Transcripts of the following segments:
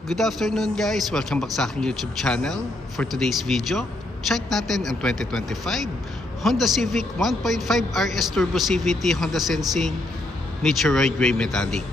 Good afternoon guys, welcome back sa aking YouTube channel. For today's video, check natin ang 2025 Honda Civic 1.5 RS Turbo CVT Honda Sensing Meteoroid Gray Metallic.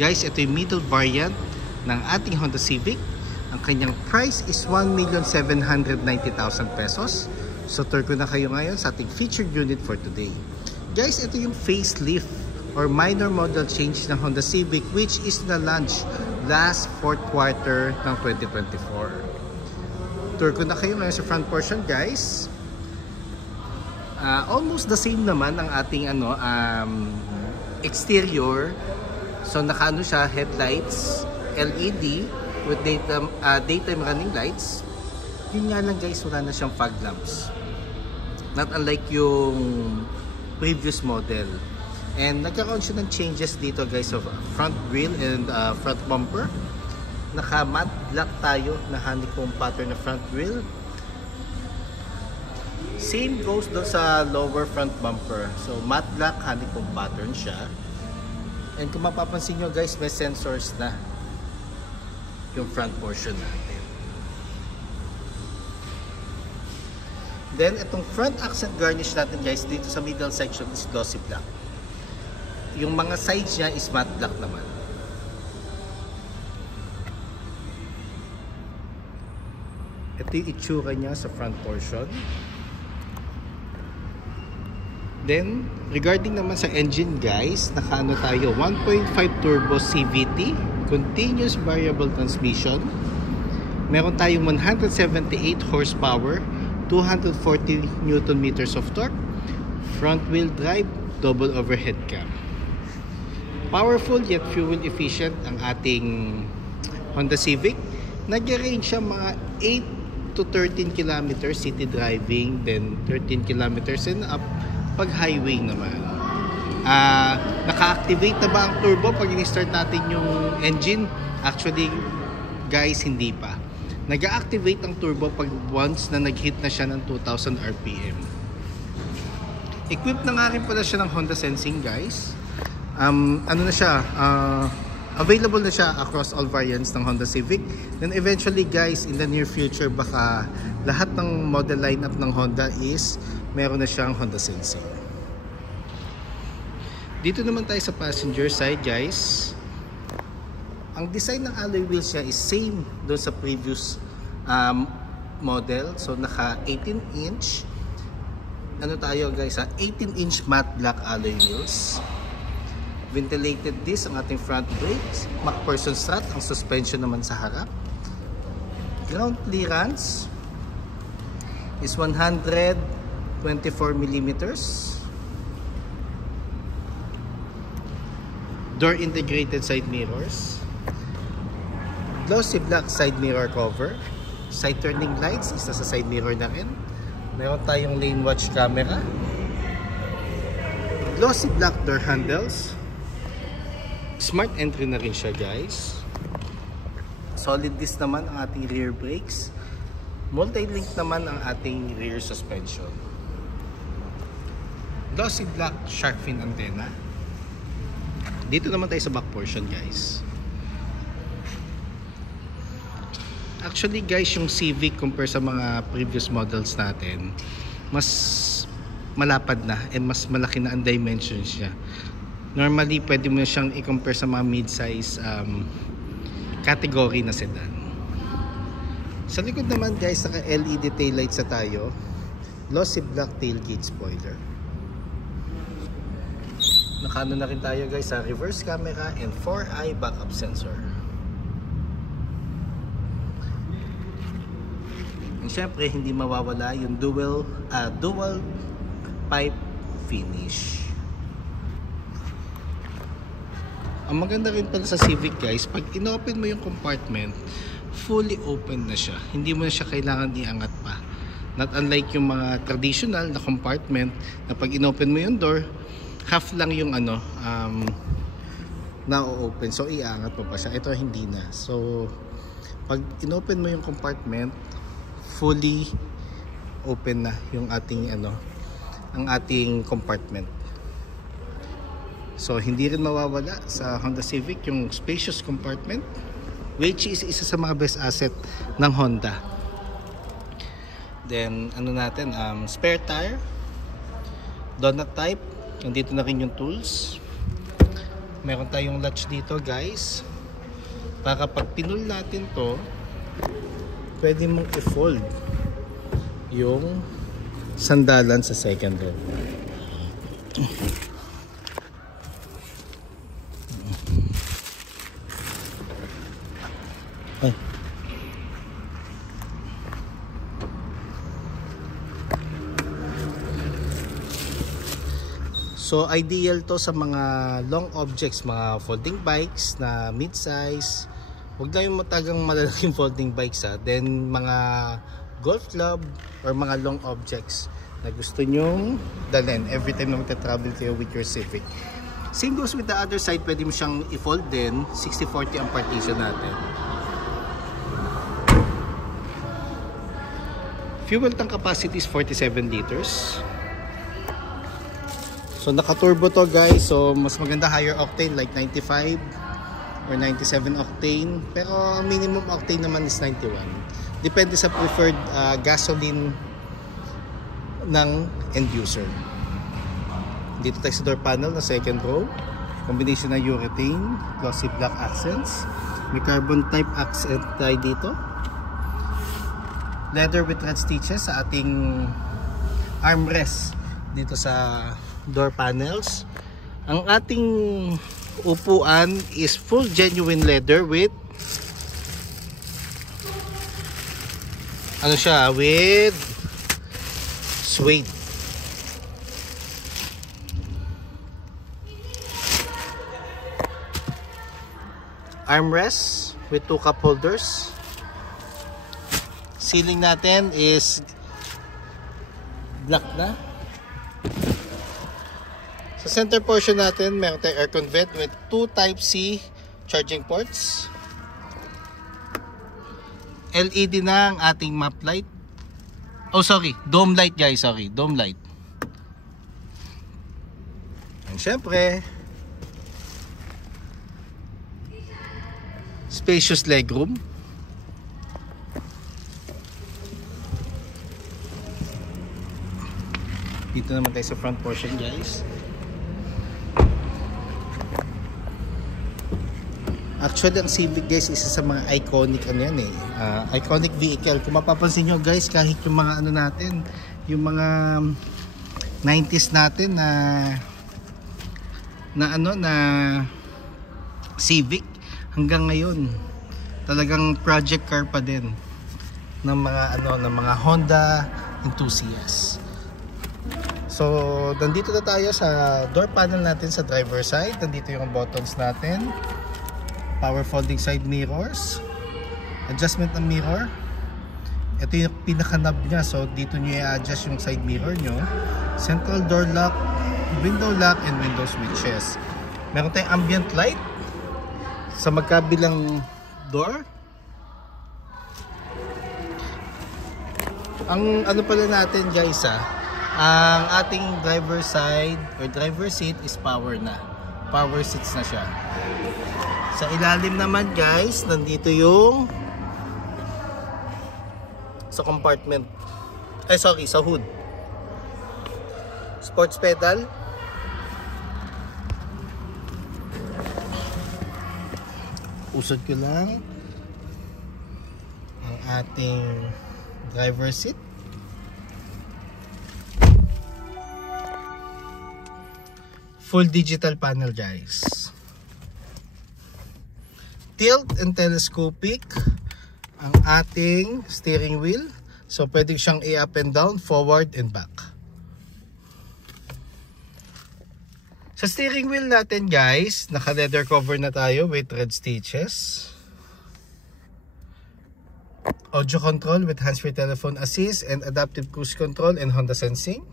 Guys, ito yung middle variant ng ating Honda Civic. Ang kanyang price is 1,790,000 pesos. So tour ko na kayo ngayon sa ating featured unit for today. Guys, ito yung facelift or minor model change ng Honda Civic which is na launch last fourth quarter ng 2024. Tour ko na kayo ngayon sa front portion guys. Almost the same naman ang ating exterior. So nakaano siya, headlights, LED with daytime running lights. Yun nga lang guys, wala na siyang fog lamps. Not unlike yung previous model. And nagkakaroon siya ng changes dito guys of front grille and front bumper. Naka matte black tayo na honeycomb pattern na front grille. Same goes doon sa lower front bumper. So matte black honeycomb pattern siya. And kung mapapansin nyo guys, may sensors na yung front portion natin. Then itong front accent garnish natin guys dito sa middle section is glossy black. Yung mga sides niya is matte black naman. Ito yung itsura niya sa front portion. Then, regarding naman sa engine guys, nakaano tayo 1.5 turbo CVT, continuous variable transmission. Meron tayong 178 horsepower, 240 Newton meters of torque, front wheel drive, double overhead cam. Powerful yet fuel efficient ang ating Honda Civic. Nag-range siya mga 8 to 13 kilometers city driving, then 13 kilometers and up pag highway naman. Naka-activate na ba ang turbo pag in-start natin yung engine? Actually guys, hindi pa. Nag-activate ang turbo pag once na nag-hit na siya ng 2,000 RPM. Equipped na nga rin pala siya ng Honda Sensing guys. Available na siya across all variants ng Honda Civic. Then eventually guys, in the near future, baka lahat ng model lineup ng Honda is meron na siyang Honda Sensing. Dito naman tayo sa passenger side guys. Ang design ng alloy wheels niya is same doon sa previous model. So naka 18-inch tayo guys, 18-inch matte black alloy wheels. Ventilated disc ang ating front brakes, MacPherson strut ang suspension naman sa harap. Ground clearance is 124 mm. Door integrated side mirrors, glossy black side mirror cover, side turning lights, isa sa side mirror na rin. Meron tayong lane watch camera, glossy black door handles. Smart entry na rin siya guys. Solid disc naman ang ating rear brakes. Multi-link naman ang ating rear suspension. Glossy black shark fin antenna. Dito naman tayo sa back portion guys. Actually guys, yung Civic compare sa mga previous models natin, mas malapad na and mas malaki na ang dimensions niya. Normally, pwede mo siyang i-compare sa mga mid-size category na sedan. Sa likod naman guys, naka LED taillights na tayo. Glossy black tailgate spoiler. Nakaano na rin tayo guys sa reverse camera and 4-eye backup sensor. And syempre, hindi mawawala yung dual pipe finish. Ang maganda rin pala sa Civic guys, pag inopen mo yung compartment, fully open na siya. Hindi mo na siya kailangan iangat pa. Not unlike yung mga traditional na compartment na pag inopen mo yung door, half lang yung na-open. So iangat mo pa siya. Ito hindi na. So pag inopen mo yung compartment, fully open na yung ating ang ating compartment. So hindi rin mawawala sa Honda Civic yung spacious compartment. which is isa sa mga best asset ng Honda. Then ano natin, spare tire, donut type. Nandito na rin yung tools. Meron tayong latch dito guys, para pag pinul natin to, pwede mong i-fold yung sandalan sa second row. Ay. So ideal to sa mga long objects, mga folding bikes na mid-size. Huwag lang yung matagang malalaking folding bikes ha. Then mga golf club or mga long objects na gusto nyong dalhin every time na magta-travel kayo with your Civic. Same goes with the other side, pwede mo siyang i-fold din. 60-40 ang partition natin. Fuel tank capacity is 47 liters. So naka-turbo to guys, so mas maganda higher octane like 95 or 97 octane, pero minimum octane naman is 91. Depende sa preferred gasoline ng end user. Dito tayo sa door panel na second row, combination ng urethane, glossy black accents, may carbon type accent tayo dito, leather with red stitches sa ating armrest dito sa door panels. Ang ating upuan is full genuine leather with ano siya, with suede. Armrests with 2 cup holders. Ceiling natin is black na. Sa center portion natin, meron tayong aircon vent with 2 Type-C charging ports. LED na ang ating map light. Oh sorry, dome light guys, sorry, dome light. And syempre, spacious legroom. Dito naman tayo sa front portion guys. Actually, ang Civic guys, isa sa mga iconic ano yan eh. Iconic vehicle. Kung mapapansin nyo guys, kahit yung mga ano natin, yung mga 90s natin na Civic, hanggang ngayon talagang project car pa din ng mga Honda enthusiasts. So, nandito na tayo sa door panel natin sa driver side. Nandito yung buttons natin. Power folding side mirrors, adjustment ng mirror. Ito yung pinaka-knob niya, so dito nyo i-adjust yung side mirror nyo. Central door lock, window lock, and window switches. Meron tayong ambient light sa magkabilang door. Ang ano pala natin guys ang ating driver side or driver seat is power na. Power seats na siya. Sa ilalim naman guys, nandito yung sa compartment. Sa hood. Sports pedal. Usod ko lang ang ating driver seat. Full digital panel guys. Tilt and telescopic ang ating steering wheel. So pwede siyang i-up and down, forward and back. Sa steering wheel natin guys, naka leather cover na tayo with red stitches. Audio control with hands-free telephone assist and adaptive cruise control and Honda sensing.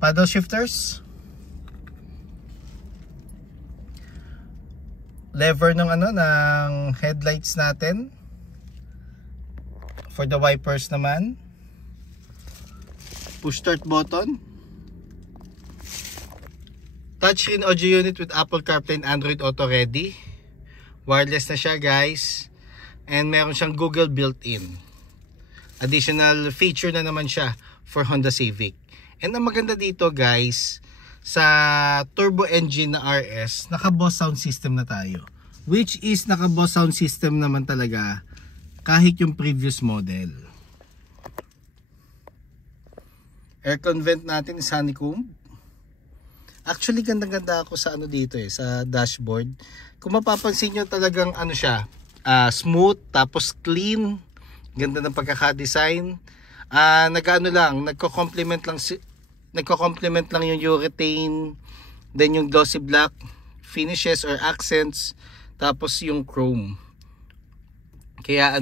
Paddle shifters. Lever ng ng headlights natin. For the wipers naman, push start button. Touchscreen audio unit with Apple CarPlay and Android Auto ready. Wireless na siya guys. And meron siyang Google built-in. Additional feature na naman siya for Honda Civic. And ang maganda dito guys, sa turbo engine na RS, naka-Bose sound system na tayo. Which is naka-Bose sound system naman talaga kahit yung previous model. Aircon vent natin is honeycomb. Actually ganda-ganda ako sa ano dito sa dashboard. Kung mapapansin nyo talagang ano siya, smooth tapos clean. Ganda ng pagkaka-design. Nagko-complement lang yung urethane, then yung glossy black finishes or accents, tapos yung chrome. Kaya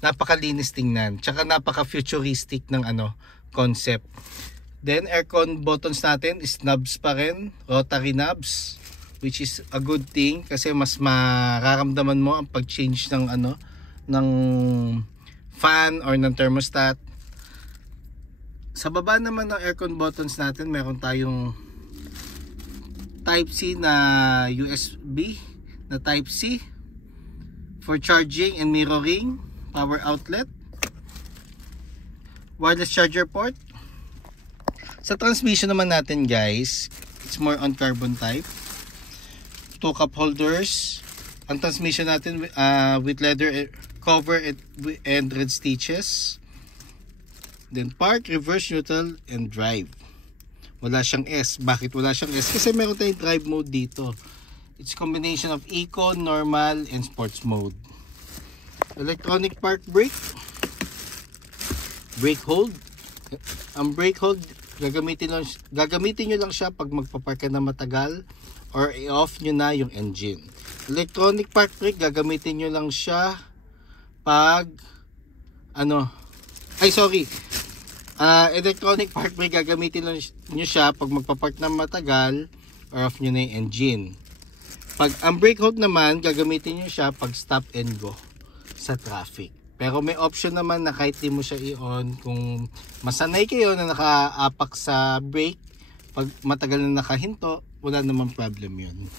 napakalinis tingnan. Tsaka napaka-futuristic ng concept. Then aircon buttons natin is knobs pa rin, rotary knobs, which is a good thing kasi mas mararamdaman mo ang pag-change ng ng fan or ng thermostat. Sa baba naman ng aircon buttons natin, meron tayong Type-C na USB na Type-C for charging and mirroring, power outlet, wireless charger port. Sa transmission naman natin guys, it's more on carbon type. 2 cup holders. Ang transmission natin with leather cover and red stitches. Then park, reverse, neutral, and drive. Wala siyang S. Bakit wala siyang S? Kasi meron tayong drive mode dito. It's combination of eco, normal, and sports mode. Electronic park brake. Brake hold. Ang brake hold, gagamitin nyo lang siya pag magpapark ka na matagal or i-off nyo na yung engine. Electronic park brake, gagamitin nyo lang siya pag electronic park brake, gagamitin lang nyo siya pag magpapark na matagal or off nyo na yung engine. Pag ang brake hold naman, gagamitin nyo siya pag stop and go sa traffic. Pero may option naman na kahit di mo siya i-on, kung masanay kayo na nakaapak sa brake, pag matagal na nakahinto, wala namang problem yun.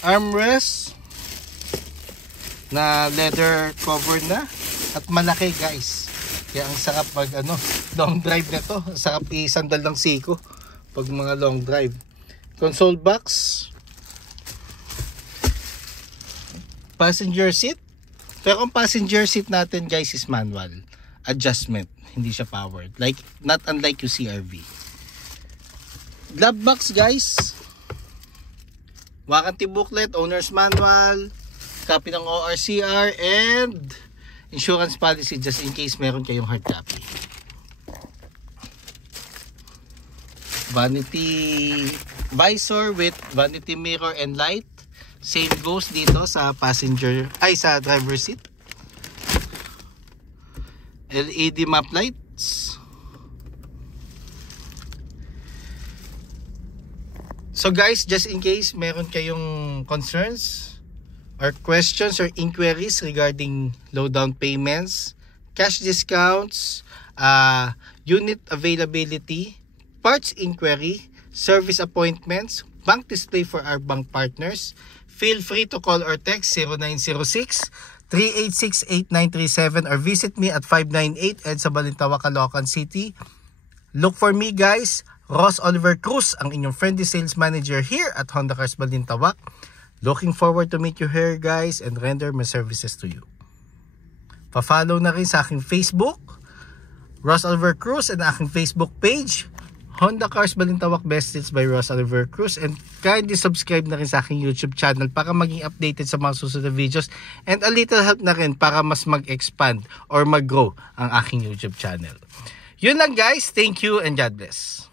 Armrest na leather cover na at malaki guys. Kaya ang sarap pag long drive na to. Ang sarap isandal ng siko pag mga long drive. Console box. Passenger seat. Pero ang passenger seat natin guys is manual adjustment, hindi siya powered, not unlike yung CR-V. Glove box guys, warranty booklet, owner's manual, copy ng ORCR, and insurance policy just in case meron kayong hard copy. Vanity visor with vanity mirror and light. Same goes dito sa sa driver seat. LED map lights. So guys, just in case meron kayong concerns or questions or inquiries regarding low down payments, cash discounts, unit availability, parts inquiry, service appointments, bank display for our bank partners, feel free to call or text 0906-386-8937 or visit me at 598 EDSA Balintawak, Caloocan City. Look for me guys, Ross Oliver Cruz, ang inyong friendly sales manager here at Honda Cars Balintawak. Looking forward to meet you here guys and render my services to you. Pa-follow na rin sa aking Facebook, Ross Oliver Cruz, and aking Facebook page, Honda Cars Balintawak Best Deals by Ross Oliver Cruz, and kindly subscribe na rin sa aking YouTube channel para maging updated sa mga susunod na videos and a little help na rin para mas mag-expand or mag-grow ang aking YouTube channel. Yun lang guys, thank you and God bless.